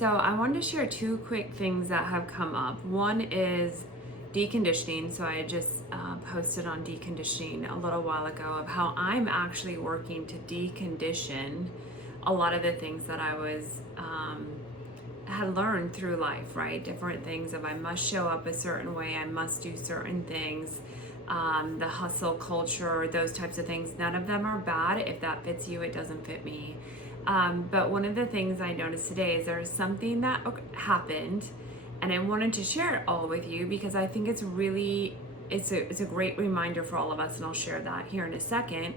So I wanted to share two quick things that have come up. One is deconditioning. So I just posted on deconditioning a little while ago of how I'm actually working to decondition a lot of the things that I was had learned through life, right? Different things of I must show up a certain way, I must do certain things, the hustle culture, those types of things. None of them are bad. If that fits you, it doesn't fit me. But one of the things I noticed today is there's something that happened, and I wanted to share it all with you because I think it's really, it's a great reminder for all of us, and I'll share that here in a second.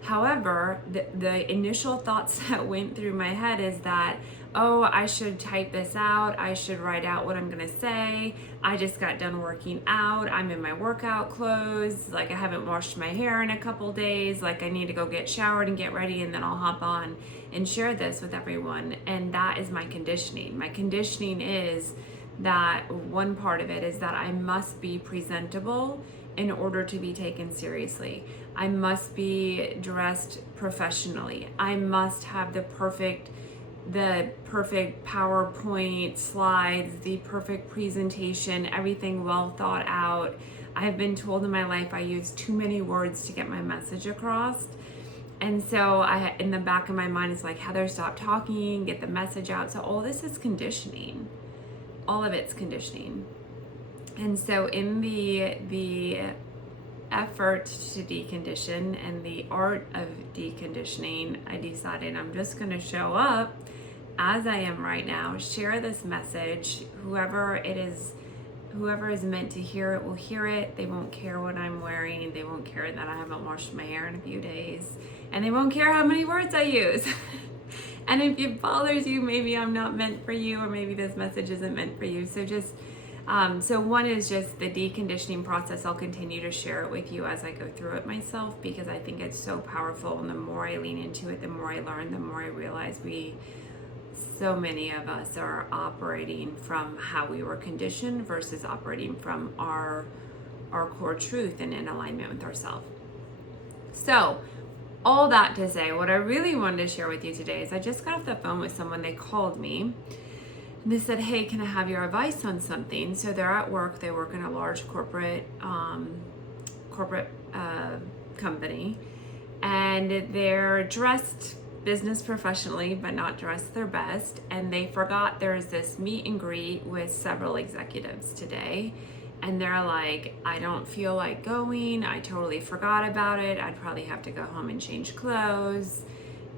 However, the initial thoughts that went through my head is that, oh, I should type this out. I should write out what I'm going to say. I just got done working out. I'm in my workout clothes. Like, I haven't washed my hair in a couple days. Like, I need to go get showered and get ready, and then I'll hop on and share this with everyone. And that is my conditioning. My conditioning is that one part of it is that I must be presentable in order to be taken seriously. I must be dressed professionally. I must have the perfect PowerPoint slides, the perfect presentation, everything well thought out. I have been told in my life I use too many words to get my message across. And so in the back of my mind, it's like, Heather, stop talking, get the message out. So all this is conditioning. All of it's conditioning. And so in the effort to decondition and the art of deconditioning, I decided I'm just going to show up as I am right now, share this message. Whoever is meant to hear it will hear it. They won't care what I'm wearing. They won't care that I haven't washed my hair in a few days. And they won't care how many words I use. And if it bothers you, maybe I'm not meant for you, or maybe this message isn't meant for you. So just, so one is just the deconditioning process. I'll continue to share it with you as I go through it myself, because I think it's so powerful. And the more I lean into it, the more I learn, the more I realize so many of us are operating from how we were conditioned versus operating from our core truth and in alignment with ourselves. So all that to say, what I really wanted to share with you today is I just got off the phone with someone. They called me and they said, hey, can I have your advice on something? So they're at work. They work in a large corporate company, and they're dressed business professionally, but not dressed their best. And they forgot there's this meet and greet with several executives today. And they're like, I don't feel like going. I totally forgot about it. I'd probably have to go home and change clothes.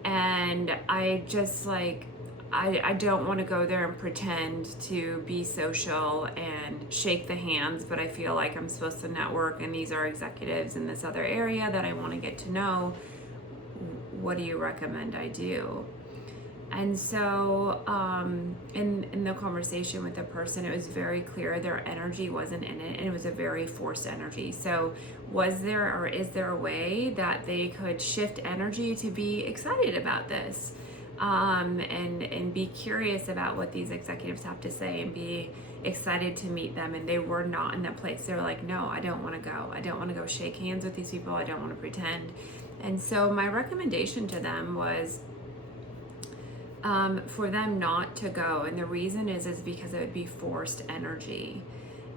And I just like, I don't want to go there and pretend to be social and shake the hands, but I feel like I'm supposed to network, and these are executives in this other area that I want to get to know. What do you recommend I do? And so in the conversation with the person, it was very clear their energy wasn't in it, and it was a very forced energy. So was there, or is there a way that they could shift energy to be excited about this, and be curious about what these executives have to say, and be excited to meet them? And they were not in that place. They were like, no, I don't want to go. I don't want to go shake hands with these people. I don't want to pretend. And so my recommendation to them was for them not to go. And the reason is because it would be forced energy.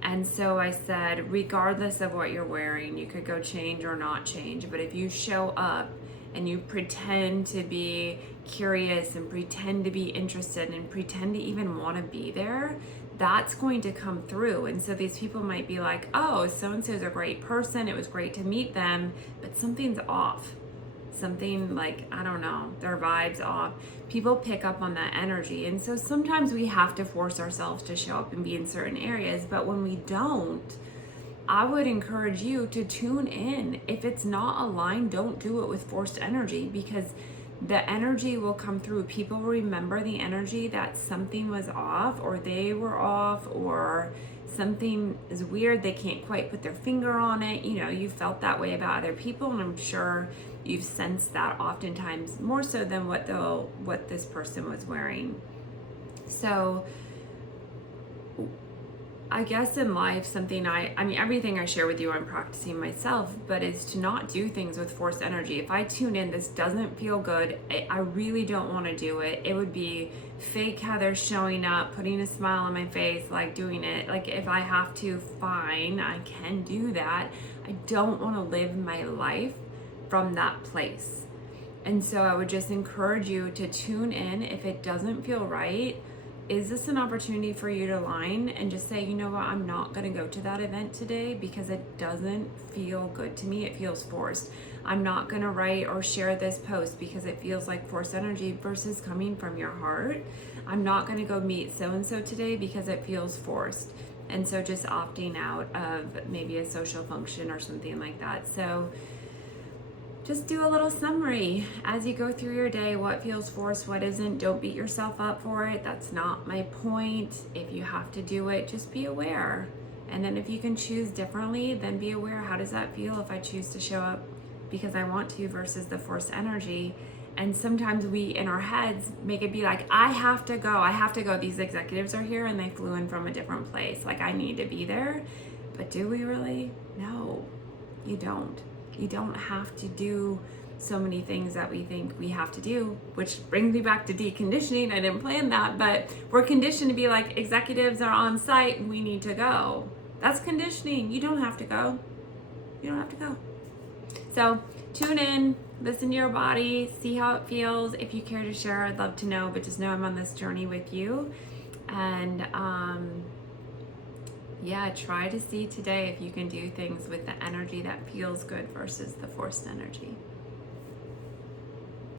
And so I said, regardless of what you're wearing, you could go change or not change. But if you show up and you pretend to be curious and pretend to be interested and pretend to even want to be there, that's going to come through. And so these people might be like, oh, so-and-so is a great person. It was great to meet them, but something's off. Something like, I don't know, their vibe's off. People pick up on that energy. And so sometimes we have to force ourselves to show up and be in certain areas. But when we don't, I would encourage you to tune in. If it's not aligned, don't do it with forced energy, because the energy will come through. People remember the energy that something was off, or they were off, or something is weird. They can't quite put their finger on it. You know, you felt that way about other people, and I'm sure you've sensed that oftentimes more so than what this person was wearing. So I guess in life, something I mean, everything I share with you, I'm practicing myself, but is to not do things with forced energy. If I tune in, this doesn't feel good, I really don't want to do it. It would be fake Heather showing up, putting a smile on my face, like doing it. Like if I have to, fine, I can do that. I don't want to live my life from that place. And so I would just encourage you to tune in if it doesn't feel right. Is this an opportunity for you to align and just say, you know what, I'm not going to go to that event today because it doesn't feel good to me. It feels forced. I'm not going to write or share this post because it feels like forced energy versus coming from your heart. I'm not going to go meet so-and-so today because it feels forced. And so just opting out of maybe a social function or something like that. So just do a little summary as you go through your day. What feels forced, what isn't. Don't beat yourself up for it. That's not my point. If you have to do it, just be aware. And then if you can choose differently, then be aware. How does that feel if I choose to show up because I want to versus the forced energy? And sometimes we, in our heads, make it be like, I have to go. These executives are here and they flew in from a different place. Like, I need to be there. But do we really? No, you don't. You don't have to do so many things that we think we have to do, which brings me back to deconditioning. I didn't plan that, but we're conditioned to be like, executives are on site and we need to go. That's conditioning. You don't have to go. You don't have to go. So tune in, listen to your body, see how it feels. If you care to share, I'd love to know, but just know I'm on this journey with you. And yeah, try to see today if you can do things with the energy that feels good versus the forced energy.